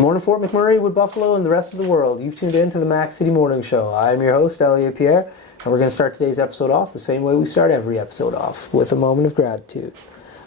Morning, Fort McMurray, Wood Buffalo, and the rest of the world. You've tuned in to the Mac City Morning Show. I'm your host, Elliot Pierre, and we're going to start today's episode off the same way we start every episode off, with a moment of gratitude.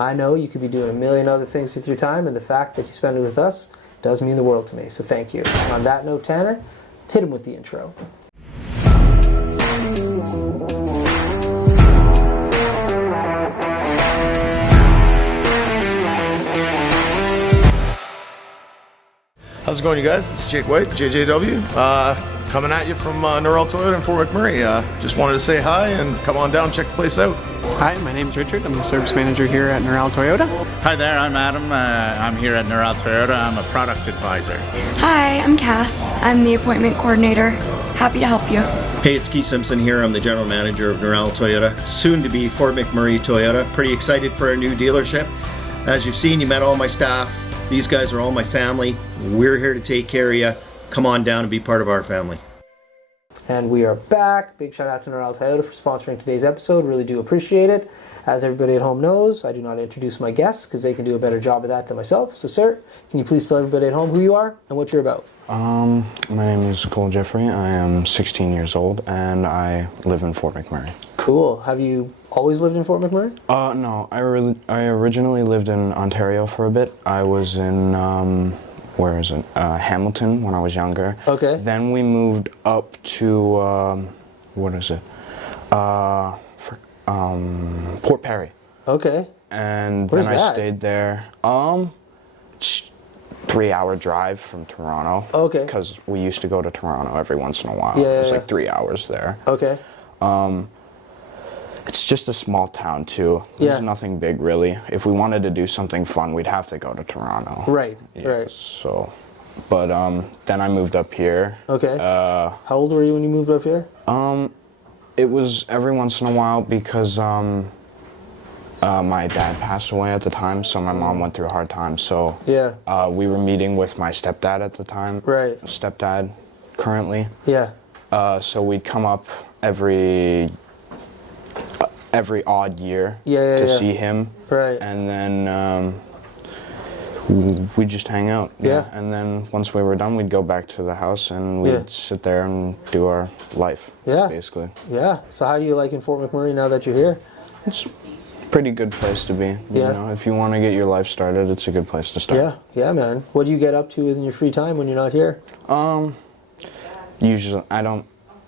I know you could be doing a million other things with your time, and the fact that you spend it with us does mean the world to me, so thank you. On that note, Tanner, hit him with the intro. How's it going, you guys? It's Jake White, JJW, coming at you from Norrell Toyota in Fort McMurray. Just wanted to say hi and come on down, check the place out. Hi, my name's Richard. I'm the service manager here at Norrell Toyota. Hi there, I'm Adam. I'm here at Norrell Toyota. I'm a product advisor. Hi, I'm Cass. I'm the appointment coordinator. Happy to help you. Hey, it's Keith Simpson here. I'm the general manager of Norrell Toyota, soon to be Fort McMurray Toyota. Pretty excited for our new dealership. As you've seen, you met all my staff. These guys are all my family. We're here to take care of you. Come on down and be part of our family. And we are back. Big shout out to Norrell Toyota for sponsoring today's episode. Really do appreciate it. As everybody at home knows, I do not introduce my guests because they can do a better job of that than myself. So, sir, can you please tell everybody at home who you are and what you're about? My name is Cole Jeffrey. I am 16 years old and I live in Fort McMurray. Cool. Have you always lived in Fort McMurray? No. I originally lived in Ontario for a bit. I was in, Hamilton when I was younger. Okay. Then we moved up to, Port Perry. Okay. And Where's then I that? stayed there. It's 3-hour drive from Toronto. Okay. Because we used to go to Toronto every once in a while. Yeah, It was yeah. like 3 hours there. Okay. It's just a small town too. There's Yeah. nothing big really. If we wanted to do something fun, we'd have to go to Toronto. Right. Yeah, Right. So, but then I moved up here. Okay. How old were you when you moved up here? It was every once in a while because my dad passed away at the time, so my mom went through a hard time. So Yeah. we were meeting with my stepdad at the time. Right. Stepdad, currently. Yeah. So we'd come up every odd year Yeah, to yeah. see him. Right. And then we'd just hang out. Yeah. And then once we were done, we'd go back to the house and we'd Yeah. sit there and do our life. Yeah. Basically. Yeah. So how do you like in Fort McMurray now that you're here? It's a pretty good place to be. Yeah. You know, if you want to get your life started, it's a good place to start. Yeah. Yeah, man. What do you get up to in your free time when you're not here? Usually,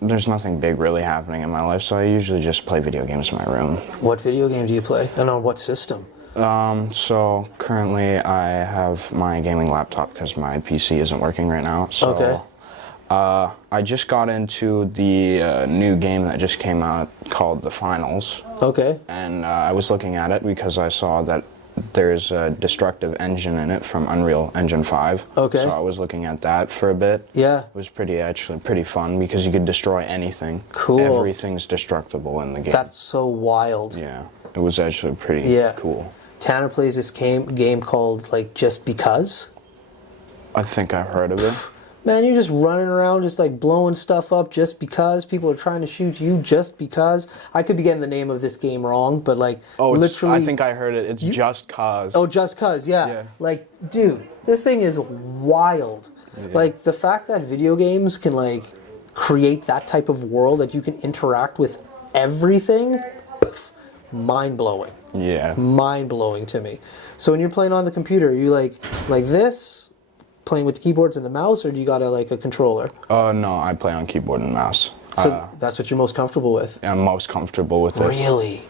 there's nothing big really happening in my life, so I usually just play video games in my room. What video game do you play? And on what system? So currently I have my gaming laptop because my PC isn't working right now. So, Okay. I just got into the new game that just came out called The Finals. Okay. And I was looking at it because I saw that there's a destructive engine in it from Unreal Engine 5. Okay. So I was looking at that for a bit. Yeah. It was pretty fun because you could destroy anything. Cool. Everything's destructible in the game. That's so wild. Yeah. It was actually pretty Yeah. cool. Tanner plays this game called, like, Just Because. I think I've heard of it. Man, you're just running around just like blowing stuff up just because people are trying to shoot you just because. I could be getting the name of this game wrong, but like literally. I think I heard it. It's Just Cause. Oh, Just Cause, yeah. Yeah. Like, dude, this thing is wild. Like, the fact that video games can, like, create that type of world that you can interact with everything, mind-blowing. Yeah. Mind-blowing to me. So when you're playing on the computer, you like this, playing with the keyboards and the mouse, or do you got a controller? No, I play on keyboard and mouse. So that's what you're most comfortable with? I'm most comfortable with it. Really?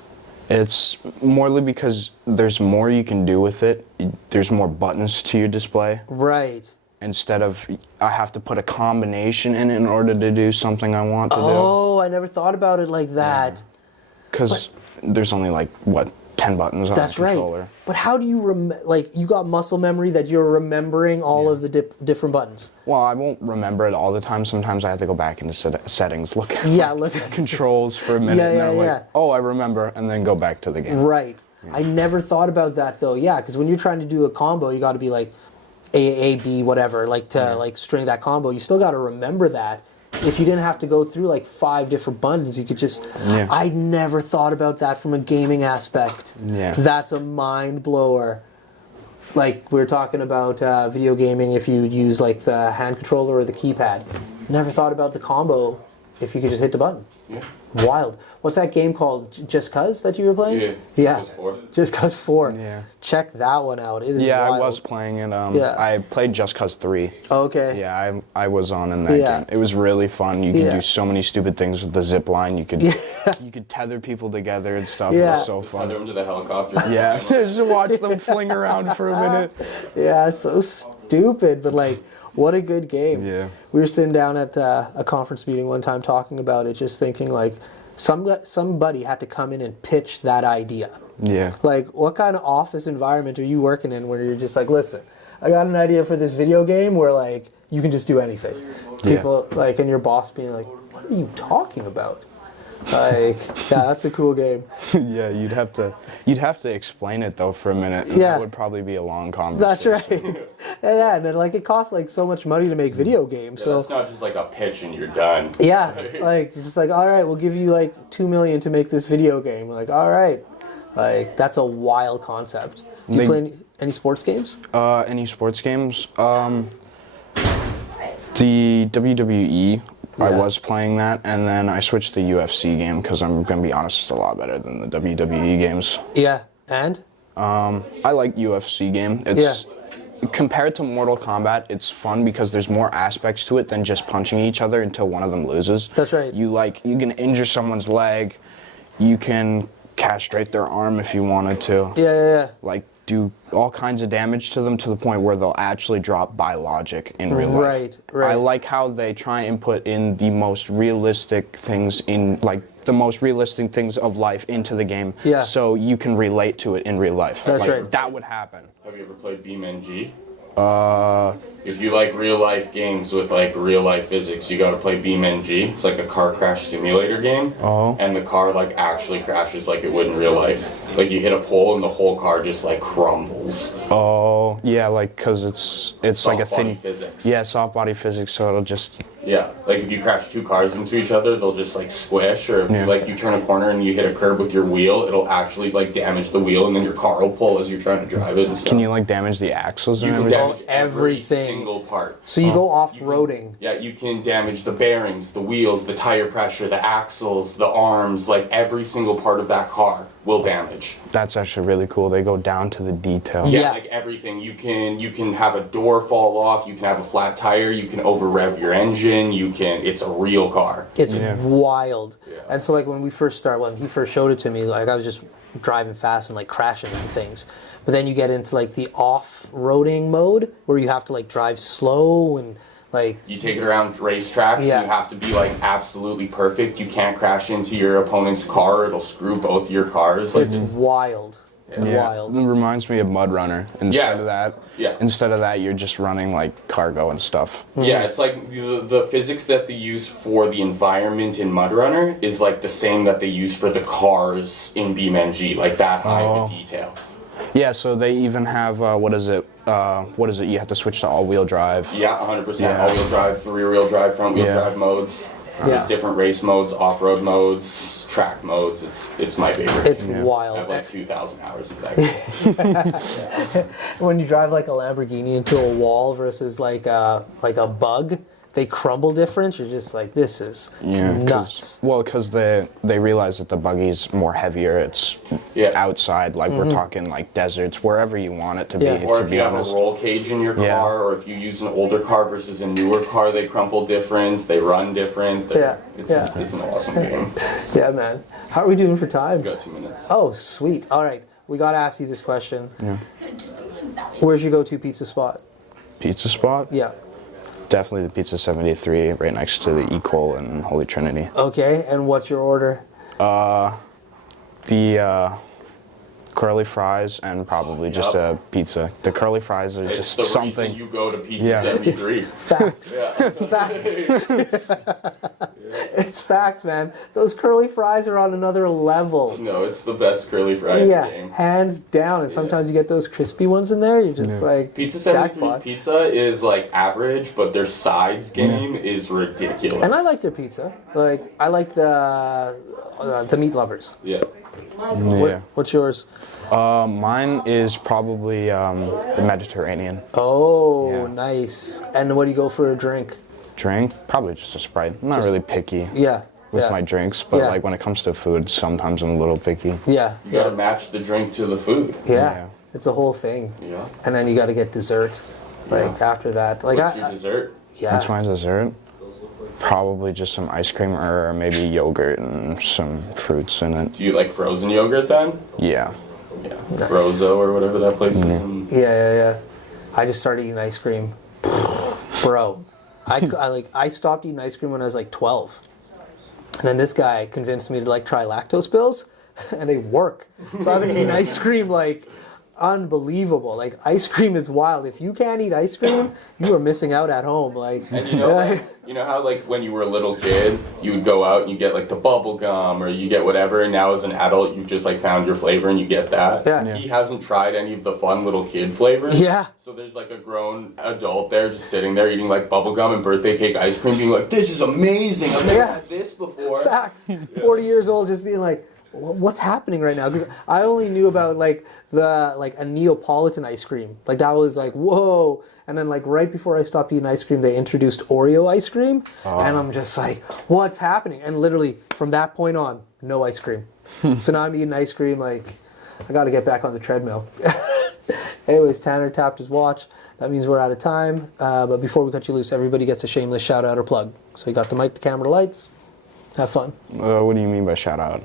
It's morely because there's more you can do with it. There's more buttons to your display. Right. Instead of, I have to put a combination in order to do something I want to do. Oh, I never thought about it like that. Because there's only 10 buttons on That's a controller. right. But how do you you got muscle memory that you're remembering all of the different buttons? Well, I won't remember it all the time. Sometimes I have to go back into settings, look at Look at controls for a minute, Yeah, and then yeah, I'm yeah. like, oh, I remember, and then go back to the game. Right. I never thought about that though. Yeah, because when you're trying to do a combo, you got to be like A, B, whatever, to string that combo. You still got to remember that. If you didn't have to go through 5 different buttons, you could just. Yeah. I never thought about that from a gaming aspect. Yeah. That's a mind blower. like we were talking about video gaming, if you use like the hand controller or the keypad. Never thought about the combo if you could just hit the button. Yeah. Wild. What's that game called? Just Cuz that you were playing? Yeah. Just 4. Just Cuz 4. Yeah. Check that one out. It is Yeah, wild. I was playing it. Yeah. I played Just Cause 3. Okay. Yeah, I was on in that Yeah. game. It was really fun. You could Yeah. do so many stupid things with the zip line. You could you could tether people together and stuff. It Yeah. was so Tether fun. them to the helicopter. Yeah, just watch them fling around for a minute. Yeah, so stupid, but like, what a good game. Yeah. We were sitting down at a conference meeting one time talking about it, just thinking like, somebody had to come in and pitch that idea. Yeah. Like, what kind of office environment are you working in where you're just like, listen, I got an idea for this video game where like you can just do anything. People like, and your boss being like, what are you talking about? Like, yeah, that's a cool game. Yeah, you'd have to explain it though for a minute. And Yeah. That would probably be a long That's conversation. right. Yeah, and then like it costs like so much money to make video games. So It's not just like a pitch and you're done. yeah, like you're just like, all right, we'll give you like $2 million to make this video game. We're like, all right, like that's a wild concept. Do you They- play any sports games? Any sports games? The WWE. I Yeah. was playing that, and then I switched to UFC game because I'm gonna be honest, it's a lot better than the WWE games. Yeah, and I like UFC game. It's compared to Mortal Kombat, it's fun because there's more aspects to it than just punching each other until one of them loses. That's right. You can injure someone's leg, you can castrate their arm if you wanted to. yeah. Like do all kinds of damage to them to the point where they'll actually drop by logic in real life. Right. I like how they try and put in the most realistic things of life into the game, Yeah. so you can relate to it in real life. That's like, right. That would happen. Have you ever played BeamNG? If you like real life games with like real life physics, you gotta play BeamNG. It's like a car crash simulator game. Oh. And the car like actually crashes like it would in real life. Like you hit a pole and the whole car just like crumbles. Oh, yeah, like because it's like a Soft body thing. physics. Yeah, soft body physics, so it'll just. Yeah, like if you crash 2 cars into each other, they'll just like squish. Or if Yeah. you turn a corner and you hit a curb with your wheel, it'll actually like damage the wheel, and then your car will pull as you're trying to drive it. And stuff. Can you like damage the axles You and can everything? damage every Everything. single part. So you go off-roading. Yeah, you can damage the bearings, the wheels, the tire pressure, the axles, the arms, like every single part of that car will damage. That's actually really cool. They go down to the detail. Yeah. Like everything. You can have a door fall off, you can have a flat tire, you can over rev your engine, it's a real car. It's wild. Yeah. And so like when he first showed it to me, like I was just driving fast and like crashing into things. But then you get into like the off-roading mode where you have to like drive slow and like You take it around racetracks, Yeah. you have to be like absolutely perfect. You can't crash into your opponent's car, it'll screw both your cars. Like, it's wild. Wild. It reminds me of Mud Runner. Instead Yeah. of that, you're just running like cargo and stuff. Yeah, it's like the physics that they use for the environment in Mud Runner is like the same that they use for the cars in BeamNG, like that high of a detail. Yeah, so they even have what is it? You have to switch to all-wheel drive. Yeah, 100%. Yeah. All-wheel drive, rear-wheel drive, front-wheel Yeah. drive modes. There's different race modes, off-road modes, track modes. It's my favorite. It's I wild. have like 2,000 hours of that game. When you drive like a Lamborghini into a wall versus like a bug, they crumble different. You're just like, this is nuts. Because they realize that the buggy's more heavier. It's outside, like we're talking like deserts, wherever you want it to be. Yeah. Or to if be you have honest. a roll cage in your car, Yeah. or if you use an older car versus a newer car, they crumple different, they run different. It's an awesome game. Yeah, man. How are we doing for time? We got 2 minutes. Oh, sweet. All right. We got to ask you this question. Yeah. Where's your go-to pizza spot? Pizza spot? Yeah. Definitely the Pizza 73, right next to the Equal and Holy Trinity. Okay. And what's your order? The curly fries and probably just a pizza. The curly fries are It's just the something. reason you go to Pizza Yeah. 73. Facts. Yeah. Facts. It's facts, man. Those curly fries are on another level. No, it's the best curly fry in the Yeah, game. hands down. And sometimes you get those crispy ones in there. You're just like Pizza 73's jackpot. pizza is like average, but their sides game is ridiculous. And I like their pizza. Like I like the meat lovers. Yeah. What's yours? Mine is probably the Mediterranean. Oh, Yeah. nice. And what do you go for a drink? Drink? Probably just a Sprite. I'm not really picky Yeah. with yeah. my drinks, but Yeah. like when it comes to food, sometimes I'm a little picky. Yeah. You gotta match the drink to the food. Yeah. Yeah. It's a whole thing. Yeah. And then you got to get dessert. Like after that. Like What's your dessert? yeah. What's my dessert? Probably just some ice cream or maybe yogurt and some fruits in it. Do you like frozen yogurt then? Yeah. Yeah. Frozo or whatever that place is. Yeah. I just started eating ice cream. Bro, I stopped eating ice cream when I was like 12. And then this guy convinced me to like try lactose pills and they work. So I've been eating ice cream like unbelievable. Like ice cream is wild. If you can't eat ice cream, you are missing out at home. Like And you know how like when you were a little kid, you would go out and you get like the bubble gum or you get whatever, and now as an adult you've just like found your flavor and you get that. Yeah. He hasn't tried any of the fun little kid flavors. Yeah. So there's like a grown adult there just sitting there eating like bubble gum and birthday cake ice cream, being like, "This is amazing. I've never Yeah. had this before." fact, 40 years old, just being like, what's happening right now? Because I only knew about like a Neapolitan ice cream. Like that was like, whoa. And then like right before I stopped eating ice cream, they introduced Oreo ice cream. And I'm just like, what's happening? And literally from that point on, no ice cream. So now I'm eating ice cream. Like I got to get back on the treadmill. Anyways, Tanner tapped his watch. That means we're out of time. But before we cut you loose, everybody gets a shameless shout out or plug. So you got the mic, the camera, the lights. Have fun. What do you mean by shout out?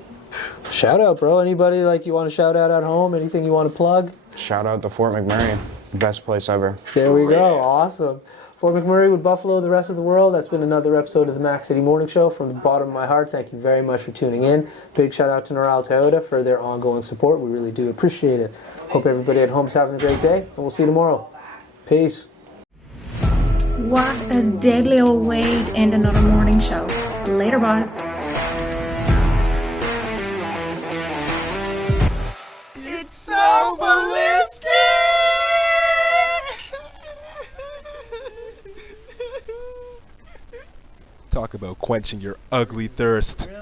Shout out, bro. Anybody like you want to shout out at home? Anything you want to plug? Shout out to Fort McMurray. Best place ever. There we Great go. answer. Awesome. Fort McMurray with Buffalo, the rest of the world. That's been another episode of the Mac City Morning Show. From the bottom of my heart, thank you very much for tuning in. Big shout out to Noral Toyota for their ongoing support. We really do appreciate it. Hope everybody at home is having a great day, and we'll see you tomorrow. Peace. What a deadly old way to end another morning show. Later, boss. It's so ballistic! Talk about quenching your ugly thirst.